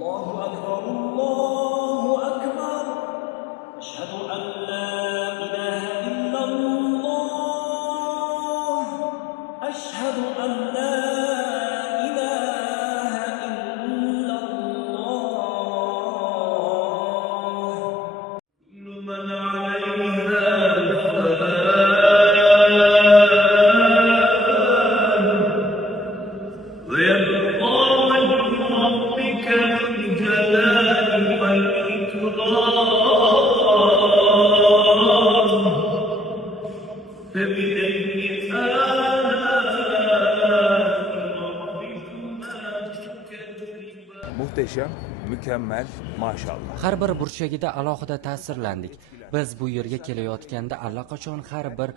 الله أكبر الله أكبر أشهد أن لا إله إلا الله أشهد أن لا إله إلا الله كل من عليها ويبقى وجه ربك ذو الجلال والإكرام فبأي آلاء ربكما تكذبان. Muhteşem, mükemmel, maşallah. Har bir burchagida alohida ta'sirlandik. Biz bu yerga kelayotganda allaqachon har bir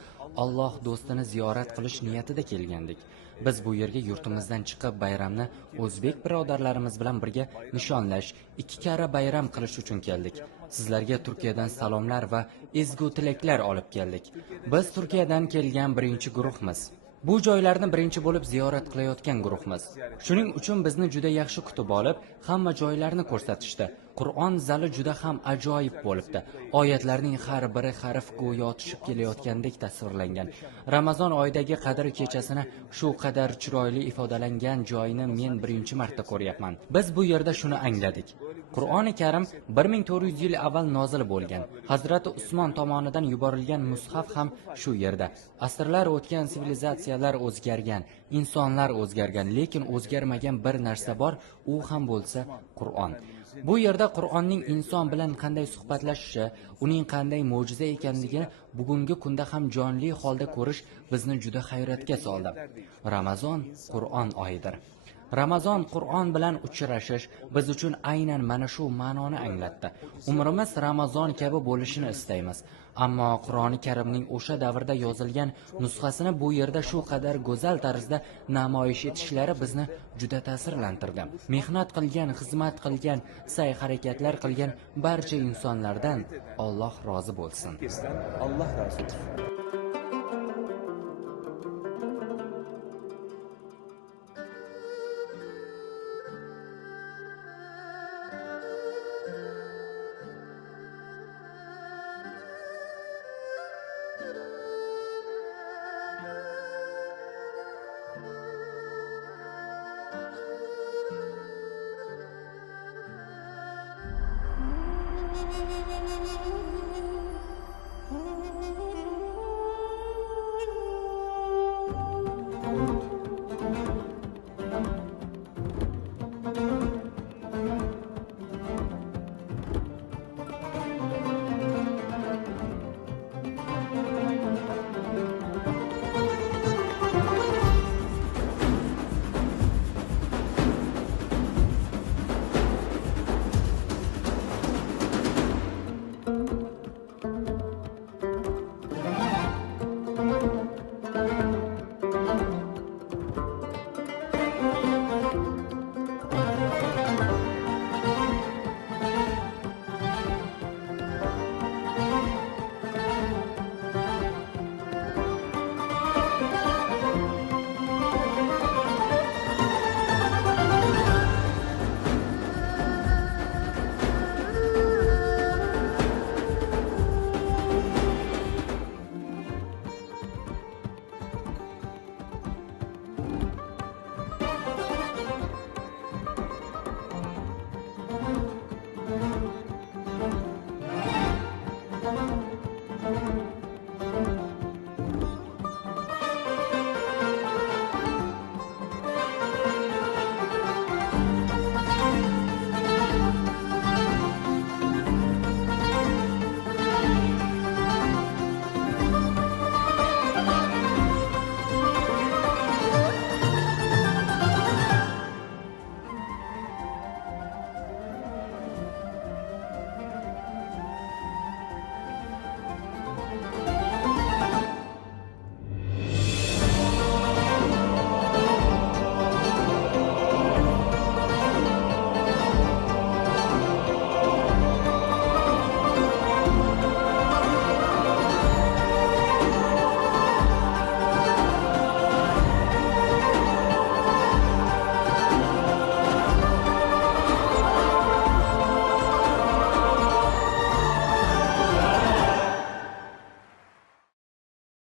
Alloh do'stini ziyorat qilish niyatida kelgandik. Biz bu yerga yurtimizdan chiqib bayramni o'zbek birodarlarimiz bilan birga nishonlash, ikki karra bayram qilish uchun keldik. Sizlarga Turkiyadan salomlar va ezgu tilaklar olib keldik. Biz Turkiyadan kelgan birinchi guruhmiz. Bu joylarni birinchi bo'lib ziyorat qilayotgan guruhmiz. Shuning uchun bizni juda yaxshi kutib olib, hamma joylarni ko'rsatishdi. Qur'on zali juda ham ajoyib bo'libdi. Oyatlarning har biri harf go'yo tushib kelayotgandek tasvirlangan. Ramazon oyidagi Qadr kechasini shu qadar chiroyli ifodalangan joyini men birinchi marta ko'ryapman. Biz bu yerda shuni angladik. Qur'oni Karim 1400 yil avval nozil bo'lgan. Hazrati Usmon tomonidan yuborilgan mushaf ham shu yerda. Asrlar o'tgan, sivilizatsiyalar o'zgargan, insonlar o'zgargan, lekin o'zgarmagan bir narsa bor, u ham bo'lsa Qur'on. Bu yerda Qur'onning inson bilan qanday suhbatlashishi, uning qanday mo'jiza ekanligini bugungi kunda ham jonli holda ko'rish bizni juda hayratga soldi. Ramazon Qur'on oyidir. Ramazon Qur'on bilan uchrashish biz uchun aynan mana shu ma'noni anglatdi. Umrimiz Ramazon kabi bo'lishini istaymiz. Ammo Qur'oni Karimning o'sha davrda yozilgan nusxasini bu yerda shu qadar go'zal tarzda namoyish etishlari bizni juda ta'sirlantirdi. Mehnat qilgan, xizmat qilgan, sa'y-harakatlar qilgan barcha insonlardan Alloh rozi bo'lsin. Allah razı olsun.